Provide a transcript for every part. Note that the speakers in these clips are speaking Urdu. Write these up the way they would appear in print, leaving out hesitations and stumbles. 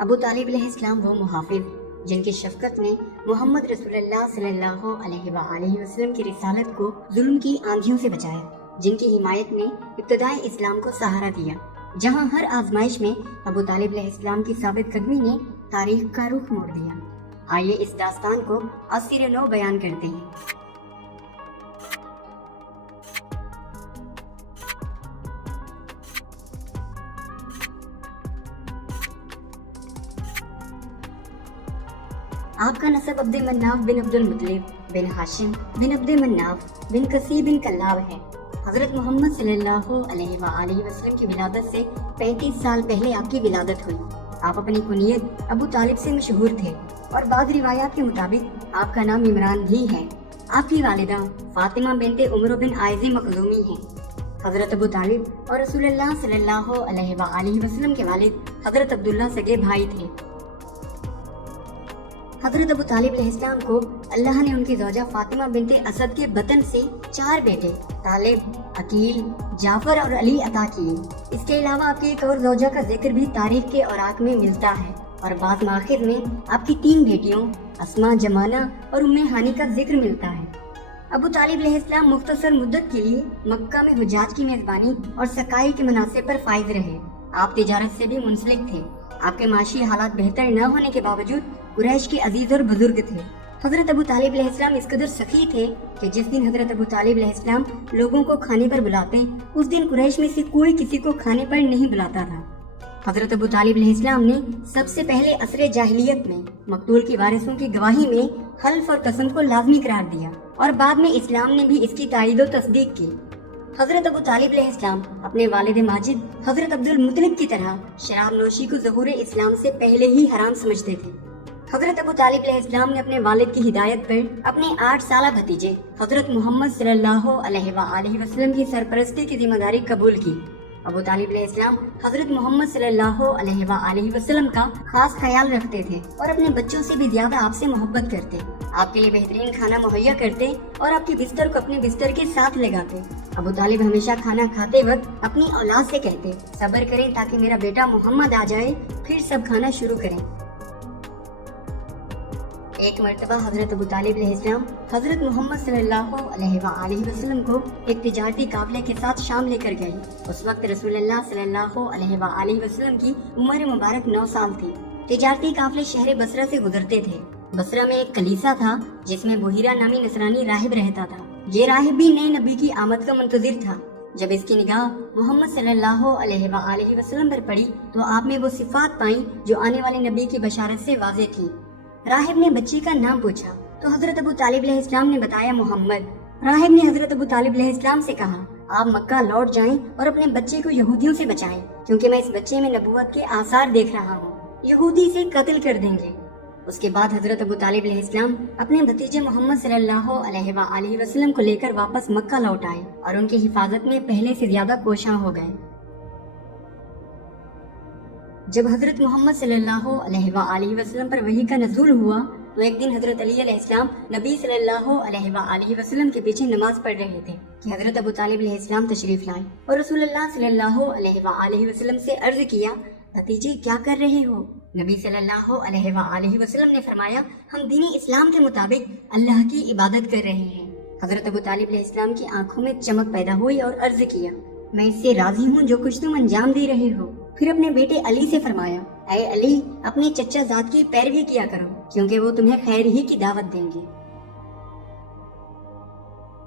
ابو طالب علیہ السلام وہ محافظ جن کی شفقت نے محمد رسول اللہ صلی اللہ علیہ وآلہ وسلم کی رسالت کو ظلم کی آندھیوں سے بچایا، جن کی حمایت نے ابتدائے اسلام کو سہارا دیا، جہاں ہر آزمائش میں ابو طالب علیہ السلام کی ثابت قدمی نے تاریخ کا رخ موڑ دیا۔ آئیے اس داستان کو اسیر نو بیان کرتے ہیں۔ آپ کا نسب عبد مناف بن عبد المطلب بن ہاشم بن عبد مناف بن قصی بن کلاب ہے۔ حضرت محمد صلی اللہ علیہ وآلہ وسلم کی ولادت سے 35 سال پہلے آپ کی ولادت ہوئی۔ آپ اپنی کنیت ابو طالب سے مشہور تھے اور بعض روایات کے مطابق آپ کا نام عمران بھی ہے۔ آپ کی والدہ فاطمہ بنت عمر بن عائض مخزومی ہیں۔ حضرت ابو طالب اور رسول اللہ صلی اللہ علیہ وآلہ وسلم کے والد حضرت عبداللہ سگے بھائی تھے۔ حضرت ابو طالب علیہ السلام کو اللہ نے ان کی زوجہ فاطمہ بنت اسد کے بطن سے 4 بیٹے طالب، عقیل، جعفر اور علی عطا کیے۔ اس کے علاوہ آپ کی ایک اور زوجہ کا ذکر بھی تاریخ کے اوراق میں ملتا ہے، اور بعض مآخذ میں آپ کی 3 بیٹیوں اسماء، جمانہ اور ام ہانی کا ذکر ملتا ہے۔ ابو طالب علیہ السلام مختصر مدت کے لیے مکہ میں حجاج کی میزبانی اور سقائی کے مناصب پر فائز رہے۔ آپ تجارت سے بھی منسلک تھے۔ آپ کے معاشی حالات بہتر نہ ہونے کے باوجود قریش کے عزیز اور بزرگ تھے۔ حضرت ابو طالب علیہ السلام اس قدر سخی تھے کہ جس دن حضرت ابو طالب علیہ السلام لوگوں کو کھانے پر بلاتے، اس دن قریش میں سے کوئی کسی کو کھانے پر نہیں بلاتا تھا۔ حضرت ابو طالب علیہ السلام نے سب سے پہلے عصر جاہلیت میں مقتول کی وارثوں کی گواہی میں حلف اور قسم کو لازمی قرار دیا، اور بعد میں اسلام نے بھی اس کی تائید و تصدیق کی۔ حضرت ابو طالب علیہ السلام اپنے والد ماجد حضرت عبد المطلب کی طرح شراب نوشی کو ظہور اسلام سے پہلے ہی حرام سمجھتے تھے۔ حضرت ابو طالب علیہ السلام نے اپنے والد کی ہدایت پر اپنے 8 سالہ بھتیجے حضرت محمد صلی اللہ علیہ وآلہ وسلم کی سرپرستی کی ذمہ داری قبول کی۔ ابو طالب علیہ السلام حضرت محمد صلی اللہ علیہ وآلہ وسلم کا خاص خیال رکھتے تھے اور اپنے بچوں سے بھی زیادہ آپ سے محبت کرتے، آپ کے لیے بہترین کھانا مہیا کرتے اور آپ کے بستر کو اپنے بستر کے ساتھ لگاتے۔ ابو طالب ہمیشہ کھانا کھاتے وقت اپنی اولاد سے کہتے، صبر کریں تاکہ میرا بیٹا محمد آ جائے، پھر سب کھانا شروع کریں۔ ایک مرتبہ حضرت ابو طالب علیہ السلام حضرت محمد صلی اللہ علیہ وآلہ وسلم کو ایک تجارتی قافلے کے ساتھ شام لے کر گئے۔ اس وقت رسول اللہ صلی اللہ علیہ وآلہ وسلم کی عمر مبارک 9 سال تھی۔ تجارتی قافلے شہر بصرہ سے گزرتے تھے۔ بصرہ میں ایک کلیسا تھا جس میں بحیرہ نامی نصرانی راہب رہتا تھا۔ یہ راہب بھی نئے نبی کی آمد کا منتظر تھا۔ جب اس کی نگاہ محمد صلی اللہ علیہ وآلہ وسلم پر پڑی تو آپ میں وہ صفات پائیں جو آنے والے نبی کی بشارت سے واضح تھی۔ راہب نے بچی کا نام پوچھا تو حضرت ابو طالب علیہ السلام نے بتایا محمد۔ راہب نے حضرت ابو طالب علیہ السلام سے کہا، آپ مکہ لوٹ جائیں اور اپنے بچے کو یہودیوں سے بچائیں، کیونکہ میں اس بچے میں نبوت کے آثار دیکھ رہا ہوں، یہودی سے قتل کر دیں گے۔ اس کے بعد حضرت ابو طالب علیہ السلام اپنے بھتیجے محمد صلی اللہ علیہ وآلہ وسلم کو لے کر واپس مکہ لوٹ آئے اور ان کی حفاظت میں پہلے سے زیادہ کوشاں ہو گئے۔ جب حضرت محمد صلی اللہ علیہ وآلہ وسلم پر وحی کا نزول ہوا تو ایک دن حضرت علی علیہ السلام نبی صلی اللہ علیہ وآلہ وسلم کے پیچھے نماز پڑھ رہے تھے کہ حضرت ابو طالب علیہ السلام تشریف لائے، اور رسول اللہ صلی اللہ علیہ وآلہ وسلم سے عرض کیا، بھتیجے کیا کر رہے ہو؟ نبی صلی اللہ علیہ وآلہ وسلم نے فرمایا، ہم دین اسلام کے مطابق اللہ کی عبادت کر رہے ہیں۔ حضرت ابو طالب علیہ السلام کی آنکھوں میں چمک پیدا ہوئی اور عرض کیا، میں اس سے راضی ہوں جو کچھ تم انجام دے رہے ہو۔ پھر اپنے بیٹے علی سے فرمایا، اے علی، اپنے چچا زاد کی پیروی کیا کرو، کیونکہ وہ تمہیں خیر ہی کی دعوت دیں گے۔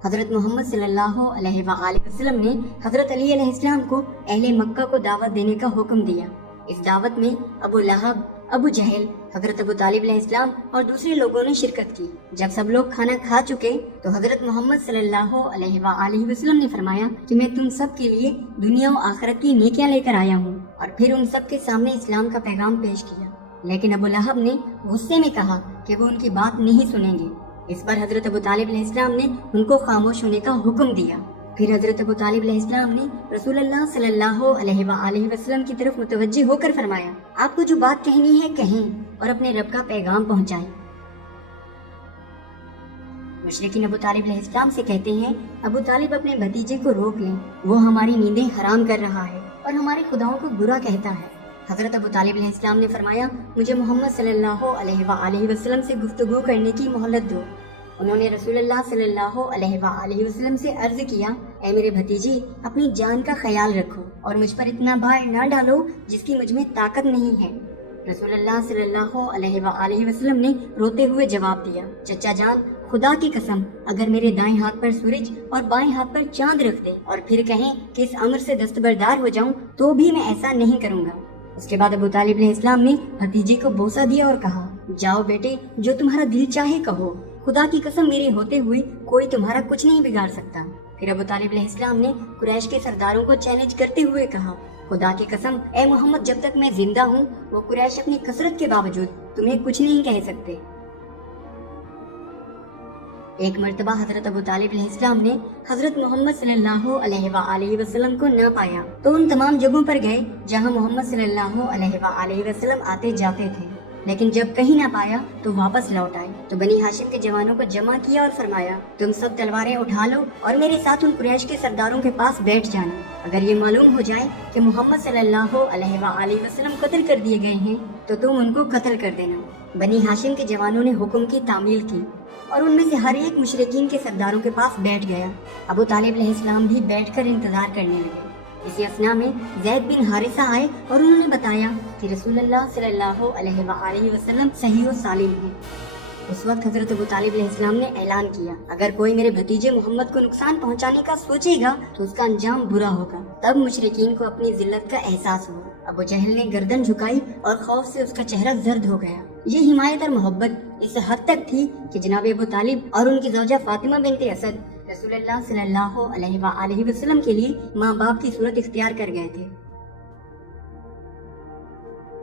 حضرت محمد صلی اللہ علیہ وآلہ وسلم نے حضرت علی علیہ السلام کو اہل مکہ کو دعوت دینے کا حکم دیا۔ اس دعوت میں ابو لہب، ابو جہل، حضرت ابو طالب علیہ السلام اور دوسرے لوگوں نے شرکت کی۔ جب سب لوگ کھانا کھا چکے تو حضرت محمد صلی اللہ علیہ وآلہ وسلم نے فرمایا کہ میں تم سب کے لیے دنیا و آخرت کی نیکیاں لے کر آیا ہوں، اور پھر ان سب کے سامنے اسلام کا پیغام پیش کیا۔ لیکن ابو لہب نے غصے میں کہا کہ وہ ان کی بات نہیں سنیں گے۔ اس پر حضرت ابو طالب علیہ السلام نے ان کو خاموش ہونے کا حکم دیا۔ پھر حضرت ابو طالب علیہ السلام نے رسول اللہ صلی اللہ علیہ وآلہ وسلم کی طرف متوجہ ہو کر فرمایا، آپ کو جو بات کہنی ہے کہیں اور اپنے رب کا پیغام پہنچائیں۔ مشرکین ابو طالب علیہ السلام سے کہتے ہیں، ابو طالب اپنے بھتیجے کو روک لیں، وہ ہماری نیندیں حرام کر رہا ہے اور ہمارے خداؤں کو برا کہتا ہے۔ حضرت ابو طالب علیہ السلام نے فرمایا مجھے محمد صلی اللہ علیہ وآلہ وسلم سے گفتگو کرنے کی مہلت دو۔ انہوں نے رسول اللہ صلی اللہ علیہ وآلہ وسلم سے عرض کیا اے میرے بھتیجی اپنی جان کا خیال رکھو اور مجھ پر اتنا بھار نہ ڈالو جس کی مجھ میں طاقت نہیں ہے۔ رسول اللہ صلی اللہ علیہ وآلہ وسلم نے روتے ہوئے جواب دیا چچا جان خدا کی قسم اگر میرے دائیں ہاتھ پر سورج اور بائیں ہاتھ پر چاند رکھ دے اور پھر کہیں کہ اس امر سے دستبردار ہو جاؤں تو بھی میں ایسا نہیں کروں گا۔ اس کے بعد ابو طالب علیہ السلام نے بھتیجی کو بوسہ دیا اور کہا جاؤ بیٹے جو تمہارا دل چاہے کہو، خدا کی قسم میرے ہوتے ہوئے کوئی تمہارا کچھ نہیں بگاڑ سکتا۔ پھر ابو طالب علیہ السلام نے قریش کے سرداروں کو چیلنج کرتے ہوئے کہا خدا کی قسم اے محمد جب تک میں زندہ ہوں وہ قریش اپنی کثرت کے باوجود تمہیں کچھ نہیں کہہ سکتے۔ ایک مرتبہ حضرت ابو طالب علیہ السلام نے حضرت محمد صلی اللہ علیہ وآلہ وسلم کو نہ پایا تو ان تمام جگہوں پر گئے جہاں محمد صلی اللہ علیہ وآلہ وسلم آتے جاتے تھے، لیکن جب کہیں نہ پایا تو واپس لوٹ آئے تو بنی ہاشم کے جوانوں کو جمع کیا اور فرمایا تم سب تلواریں اٹھا لو اور میرے ساتھ ان قریش کے سرداروں کے پاس بیٹھ جانا، اگر یہ معلوم ہو جائے کہ محمد صلی اللہ علیہ وآلہ وسلم قتل کر دیے گئے ہیں تو تم ان کو قتل کر دینا۔ بنی ہاشم کے جوانوں نے حکم کی تعمیل کی اور ان میں سے ہر ایک مشرکین کے سرداروں کے پاس بیٹھ گیا۔ ابو طالب علیہ السلام بھی بیٹھ کر انتظار کرنے لگے۔ اسی اثنا میں زید بن حارثہ آئے اور انہوں نے بتایا کہ رسول اللہ صلی اللہ علیہ وآلہ وسلم صحیح و سالم ہیں۔ اس وقت حضرت ابو طالب علیہ السلام نے اعلان کیا اگر کوئی میرے بھتیجے محمد کو نقصان پہنچانے کا سوچے گا تو اس کا انجام برا ہوگا۔ تب مشرکین کو اپنی ذلت کا احساس ہوا۔ ابو جہل نے گردن جھکائی اور خوف سے اس کا چہرہ زرد ہو گیا۔ یہ حمایت اور محبت اس حد تک تھی کہ جناب ابو طالب اور ان کی زوجہ فاطمہ بنت اسد رسول اللہ صلی اللہ علیہ وآلہ وسلم کے لیے ماں باپ کی صورت اختیار کر گئے تھے۔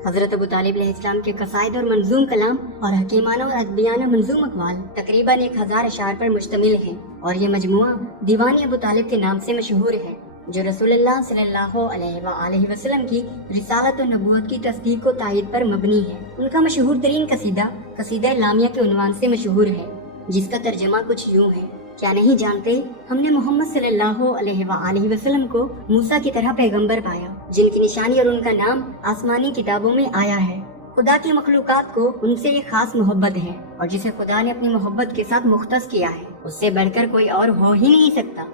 حضرت ابو طالب علیہ السلام کے قصائد اور منظوم کلام اور حکیمانہ اور ادبیانہ منظوم اقوال تقریباً 1000 اشعار پر مشتمل ہیں اور یہ مجموعہ دیوان ابو طالب کے نام سے مشہور ہے جو رسول اللہ صلی اللہ علیہ وآلہ وسلم کی رسالت و نبوت کی تصدیق و تائید پر مبنی ہے۔ ان کا مشہور ترین قصیدہ لامیہ کے عنوان سے مشہور ہے جس کا ترجمہ کچھ یوں ہے کیا نہیں جانتے ہم نے محمد صلی اللہ علیہ وآلہ وسلم کو موسیٰ کی طرح پیغمبر پایا جن کی نشانی اور ان کا نام آسمانی کتابوں میں آیا ہے۔ خدا کی مخلوقات کو ان سے یہ خاص محبت ہے اور جسے خدا نے اپنی محبت کے ساتھ مختص کیا ہے اس سے بڑھ کر کوئی اور ہو ہی نہیں سکتا۔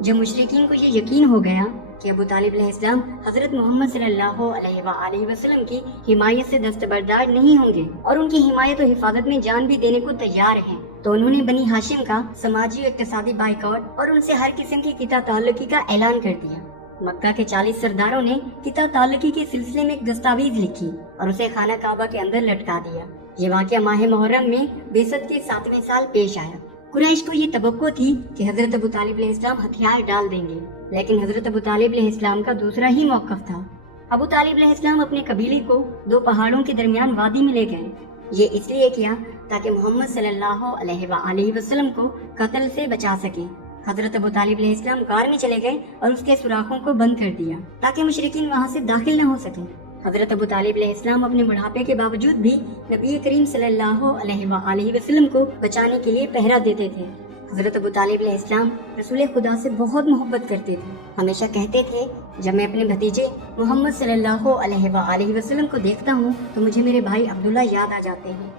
جب مشرکین کو یہ یقین ہو گیا کہ ابو طالب علیہ السلام حضرت محمد صلی اللہ علیہ وآلہ وسلم کی حمایت سے دستبردار نہیں ہوں گے اور ان کی حمایت و حفاظت میں جان بھی دینے کو تیار ہیں تو انہوں نے بنی ہاشم کا سماجی و اقتصادی بائیکاٹ اور ان سے ہر قسم کی قطع تعلقی کا اعلان کر دیا۔ مکہ کے 40 سرداروں نے قطع تعلقی کے سلسلے میں ایک دستاویز لکھی اور اسے خانہ کعبہ کے اندر لٹکا دیا۔ یہ واقعہ ماہ محرم میں بعثت کے 7ویں سال پیش آیا۔ قریش کو یہ توقع تھی کہ حضرت ابو طالب علیہ السلام ہتھیار ڈال دیں گے، لیکن حضرت ابو طالب علیہ السلام کا دوسرا ہی موقف تھا۔ ابو طالب علیہ السلام اپنے قبیلے کو 2 پہاڑوں کے درمیان وادی میں لے گئے۔ یہ اس لیے کیا تاکہ محمد صلی اللہ علیہ وآلہ وسلم کو قتل سے بچا سکیں۔ حضرت ابو طالب علیہ السلام غار میں چلے گئے اور اس کے سوراخوں کو بند کر دیا تاکہ مشرکین وہاں سے داخل نہ ہو سکیں۔ حضرت ابو طالب علیہ السلام اپنے بڑھاپے کے باوجود بھی نبی کریم صلی اللہ علیہ وآلہ وسلم کو بچانے کے لیے پہرا دیتے تھے۔ حضرت ابو طالب علیہ السلام رسول خدا سے بہت محبت کرتے تھے۔ ہمیشہ کہتے تھے جب میں اپنے بھتیجے محمد صلی اللہ علیہ وآلہ وسلم کو دیکھتا ہوں تو مجھے میرے بھائی عبداللہ یاد آ جاتے ہیں۔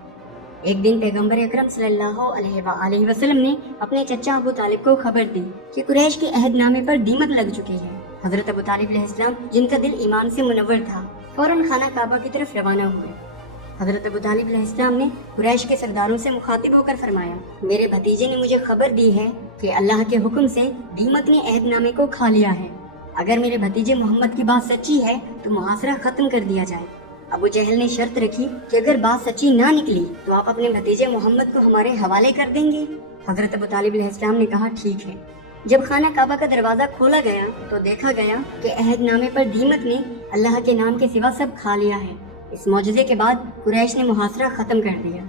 ایک دن پیغمبر اکرم صلی اللہ علیہ وآلہ وسلم نے اپنے چچا ابو طالب کو خبر دی کہ قریش کے عہد نامے پر دیمت لگ چکی ہے۔ حضرت ابو طالب علیہ السلام جن کا دل ایمان سے منور تھا فوراً خانہ کعبہ کی طرف روانہ ہوئے۔ حضرت ابو طالب علیہ السلام نے قریش کے سرداروں سے مخاطب ہو کر فرمایا میرے بھتیجے نے مجھے خبر دی ہے کہ اللہ کے حکم سے دیمت نے عہد نامے کو کھا لیا ہے۔ اگر میرے بھتیجے محمد کی بات سچی ہے تو محاصرہ ختم کر دیا جائے۔ ابو جہل نے شرط رکھی کہ اگر بات سچی نہ نکلی تو آپ اپنے بھتیجے محمد کو ہمارے حوالے کر دیں گے۔ حضرت ابو طالب علیہ السلام نے کہا ٹھیک ہے۔ جب خانہ کعبہ کا دروازہ کھولا گیا تو دیکھا گیا کہ عہد نامے پر دیمت نے اللہ کے نام کے سوا سب کھا لیا ہے۔ اس معجزے کے بعد قریش نے محاصرہ ختم کر دیا۔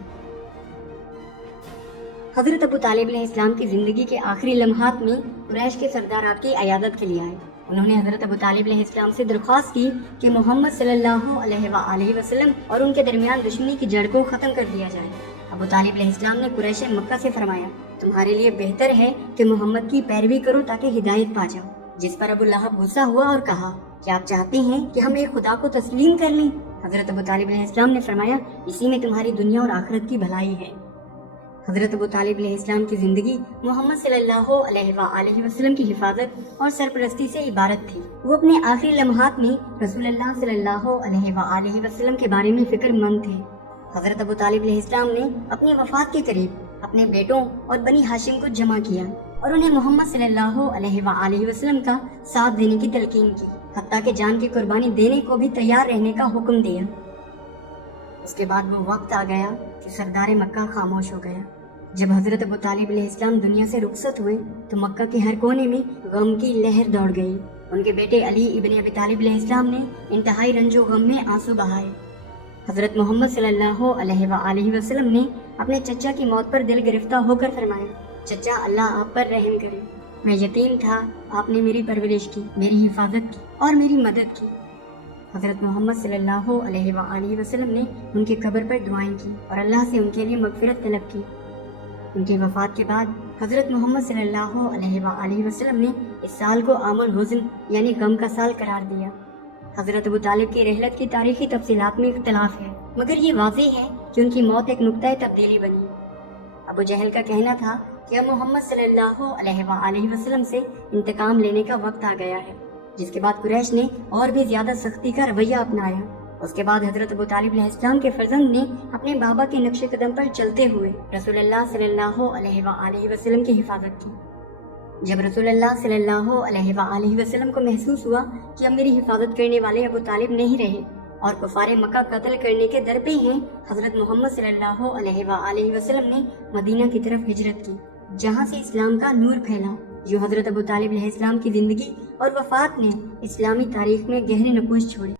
حضرت ابو طالب علیہ السلام کی زندگی کے آخری لمحات میں قریش کے سردار آپ کی عیادت کے لیے آئے۔ انہوں نے حضرت ابو طالب علیہ السلام سے درخواست کی کہ محمد صلی اللہ علیہ وآلہ وسلم اور ان کے درمیان دشمنی کی جڑ کو ختم کر دیا جائے۔ ابو طالب علیہ السلام نے قریش مکہ سے فرمایا تمہارے لیے بہتر ہے کہ محمد کی پیروی کرو تاکہ ہدایت پا جاؤ، جس پر ابو لہب غصہ ہوا اور کہا کیا آپ چاہتے ہیں کہ ہم ایک خدا کو تسلیم کر لیں؟ حضرت ابو طالب علیہ السلام نے فرمایا اسی میں تمہاری دنیا اور آخرت کی بھلائی ہے۔ حضرت ابو طالب علیہ السلام کی زندگی محمد صلی اللہ علیہ وآلہ وسلم کی حفاظت اور سرپرستی سے عبارت تھی۔ وہ اپنے آخری لمحات میں رسول اللہ صلی اللہ علیہ وآلہ وسلم کے بارے میں فکر مند تھے۔ حضرت ابو طالب علیہ السلام نے اپنی وفات کے قریب اپنے بیٹوں اور بنی ہاشم کو جمع کیا اور انہیں محمد صلی اللہ علیہ وآلہ وسلم کا ساتھ دینے کی تلقین کی، حتیٰ کہ جان کی قربانی دینے کو بھی تیار رہنے کا حکم دیا۔ اس کے بعد وہ وقت آ گیا کہ سردار مکہ خاموش ہو گیا۔ جب حضرت ابو طالب علیہ السلام دنیا سے رخصت ہوئے تو مکہ کے ہر کونے میں غم کی لہر دوڑ گئی۔ ان کے بیٹے علی ابن ابی طالب علیہ السلام نے انتہائی رنج و غم میں آنسو بہائے۔ حضرت محمد صلی اللہ علیہ وآلہ وسلم نے اپنے چچا کی موت پر دل گرفتہ ہو کر فرمایا، چچا اللہ آپ پر رحم کرے، میں یتیم تھا، آپ نے میری پرورش کی، میری حفاظت کی اور میری مدد کی۔ حضرت محمد صلی اللہ علیہ وآلہ وسلم نے ان کی قبر پر دعائیں کی اور اللہ سے ان کے لیے مغفرت طلب کی۔ ان کی وفات کے بعد حضرت محمد صلی اللہ علیہ وآلہ وسلم نے اس سال کو عام الحزن یعنی غم کا سال قرار دیا۔ حضرت ابو طالب کی رحلت کی تاریخی تفصیلات میں اختلاف ہے، مگر یہ واضح ہے کہ ان کی موت ایک نقطۂ تبدیلی بنی۔ ابو جہل کا کہنا تھا کہ اب محمد صلی اللہ علیہ وآلہ وسلم سے انتقام لینے کا وقت آ گیا ہے، جس کے بعد قریش نے اور بھی زیادہ سختی کا رویہ اپنایا۔ اس کے بعد حضرت ابو طالب علیہ السلام کے فرزند نے اپنے بابا کے نقش قدم پر چلتے ہوئے رسول اللہ صلی اللہ علیہ وآلہ وسلم کی حفاظت کی۔ جب رسول اللہ صلی اللہ علیہ وآلہ وسلم کو محسوس ہوا کہ اب میری حفاظت کرنے والے ابو طالب نہیں رہے اور کفار مکہ قتل کرنے کے در پہ ہیں، حضرت محمد صلی اللہ علیہ وآلہ وسلم نے مدینہ کی طرف ہجرت کی، جہاں سے اسلام کا نور پھیلا، جو حضرت ابو طالب علیہ السلام کی زندگی اور وفات نے اسلامی تاریخ میں گہرے نقوش چھوڑے۔